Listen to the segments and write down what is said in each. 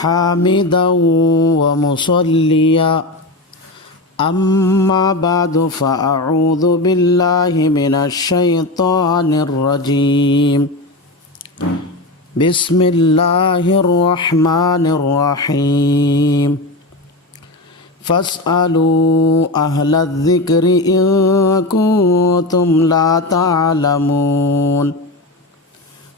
حامدا ومصليا أما بعد فأعوذ بالله من الشيطان الرجيم بسم الله الرحمن الرحيم فاسألوا أهل الذكر إن كنتم لا تعلمون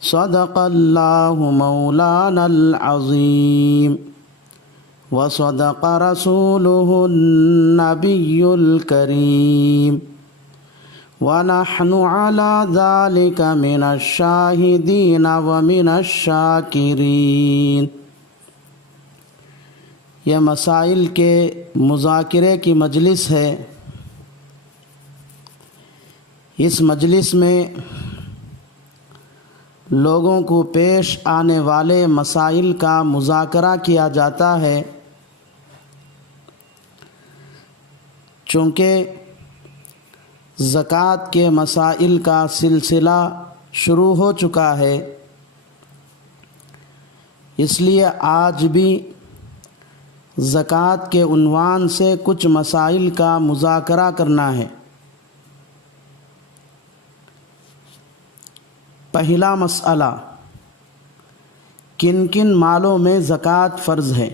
صدق الله مولانا العظيم وصدق رسوله النبي الكريم ونحن على ذلك من الشاهدين ومن الشاکرین۔ یہ مسائل کے مذاکرے کی مجلس ہے۔ اس مجلس میں لوگوں کو پیش آنے والے مسائل کا مذاکرہ کیا جاتا ہے۔ چونکہ زکوٰۃ کے مسائل کا سلسلہ شروع ہو چکا ہے، اس لیے آج بھی زکوٰۃ کے عنوان سے کچھ مسائل کا مذاکرہ کرنا ہے۔ پہلا مسئلہ، کن کن مالوں میں زکوٰۃ فرض ہے؟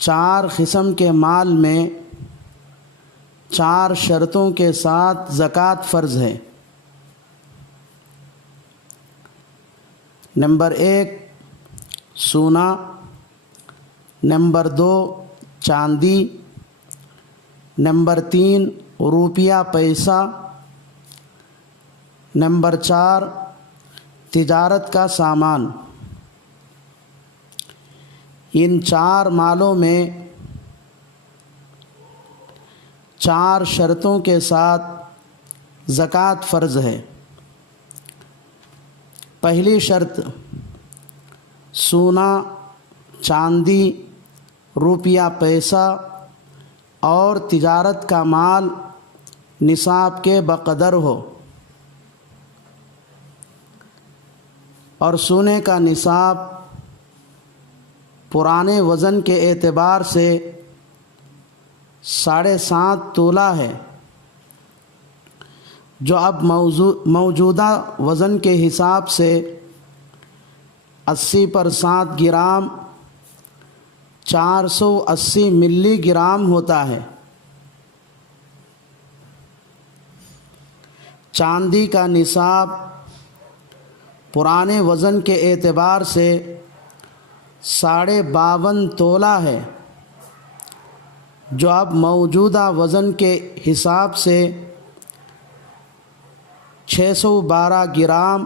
4 قسم کے مال میں 4 شرطوں کے ساتھ زکوٰۃ فرض ہے۔ نمبر 1 سونا، نمبر 2 چاندی، نمبر 3 روپیہ پیسہ، نمبر 4 تجارت کا سامان۔ ان 4 مالوں میں 4 شرطوں کے ساتھ زکوٰۃ فرض ہے۔ پہلی شرط، سونا، چاندی، روپیہ پیسہ اور تجارت کا مال نصاب کے بقدر ہو، اور سونے کا نصاب پرانے وزن کے اعتبار سے 7.5 تولہ ہے، جو اب موجودہ وزن کے حساب سے 80/7 گرام 480 ملی گرام ہوتا ہے۔ چاندی کا نصاب پرانے وزن کے اعتبار سے 52.5 تولہ ہے، جو اب موجودہ وزن کے حساب سے 612 گرام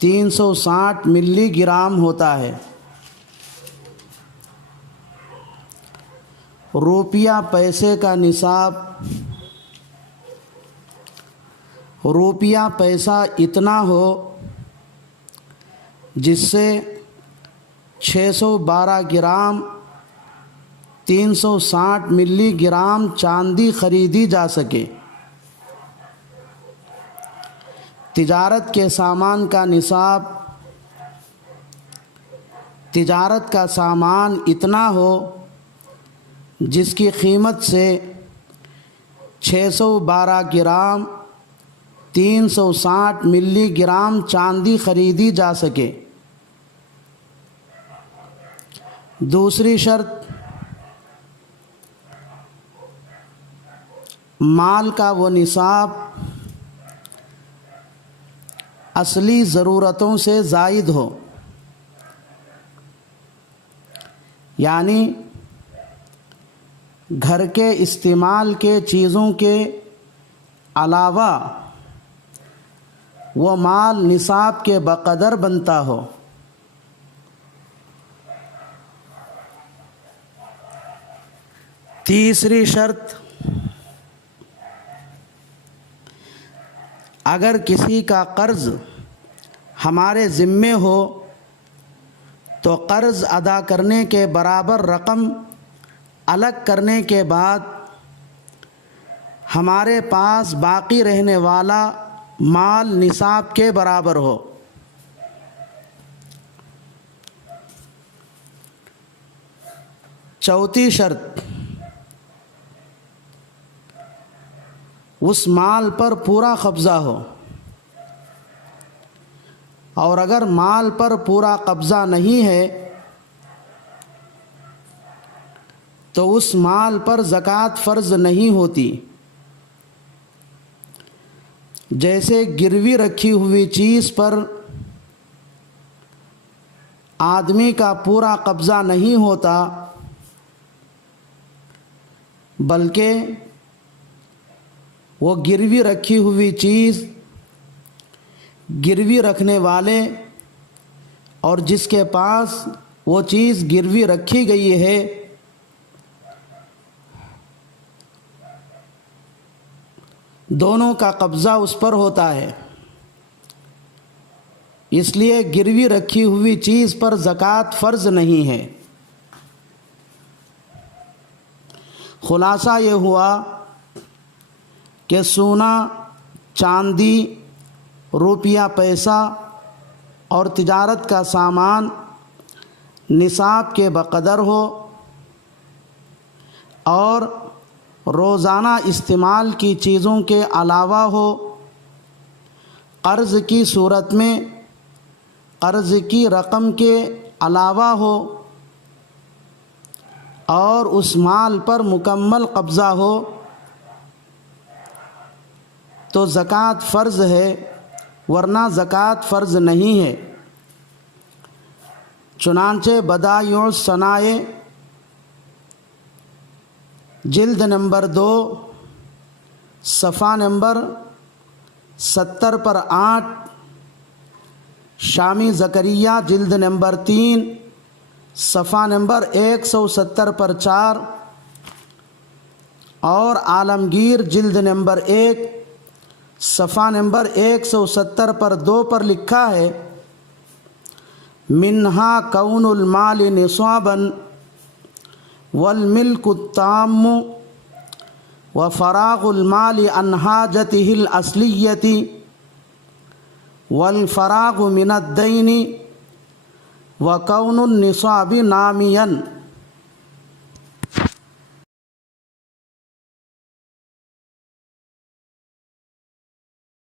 360 ملی گرام ہوتا ہے۔ روپیہ پیسے کا نصاب، روپیہ پیسہ اتنا ہو جس سے 612 گرام 360 ملی گرام چاندی خریدی جا سکے۔ تجارت کے سامان کا نصاب، تجارت کا سامان اتنا ہو جس کی قیمت سے 612 گرام 360 ملی گرام چاندی خریدی جا سکے۔ دوسری شرط، مال کا وہ نصاب اصلی ضرورتوں سے زائد ہو، یعنی گھر کے استعمال کے چیزوں کے علاوہ وہ مال نصاب کے بقدر بنتا ہو۔ تیسری شرط، اگر کسی کا قرض ہمارے ذمے ہو تو قرض ادا کرنے کے برابر رقم الگ کرنے کے بعد ہمارے پاس باقی رہنے والا مال نصاب کے برابر ہو۔ چوتھی شرط، اس مال پر پورا قبضہ ہو، اور اگر مال پر پورا قبضہ نہیں ہے تو اس مال پر زکوٰۃ فرض نہیں ہوتی۔ جیسے گروی رکھی ہوئی چیز پر آدمی کا پورا قبضہ نہیں ہوتا، بلکہ وہ گروی رکھی ہوئی چیز گروی رکھنے والے اور جس کے پاس وہ چیز گروی رکھی گئی ہے دونوں کا قبضہ اس پر ہوتا ہے، اس لیے گروی رکھی ہوئی چیز پر زکوٰۃ فرض نہیں ہے۔ خلاصہ یہ ہوا کہ سونا، چاندی، روپیہ پیسہ اور تجارت کا سامان نصاب کے بقدر ہو اور روزانہ استعمال کی چیزوں کے علاوہ ہو، قرض کی صورت میں قرض کی رقم کے علاوہ ہو، اور اس مال پر مکمل قبضہ ہو تو زکوٰۃ فرض ہے، ورنہ زکوٰۃ فرض نہیں ہے۔ چنانچہ بدائع الصنائع جلد نمبر 2 صفحہ نمبر 70 پر 8، شامی زکریا جلد نمبر 3 صفحہ نمبر 170 پر 4، اور عالمگیر جلد نمبر 1 صفحہ نمبر 170 پر 2 پر لکھا ہے، منہا کون المال نصابا والملک التام وفراغ المال عن حاجته الاصلیۃ والفراغ من الدین وکون النصاب نامیا۔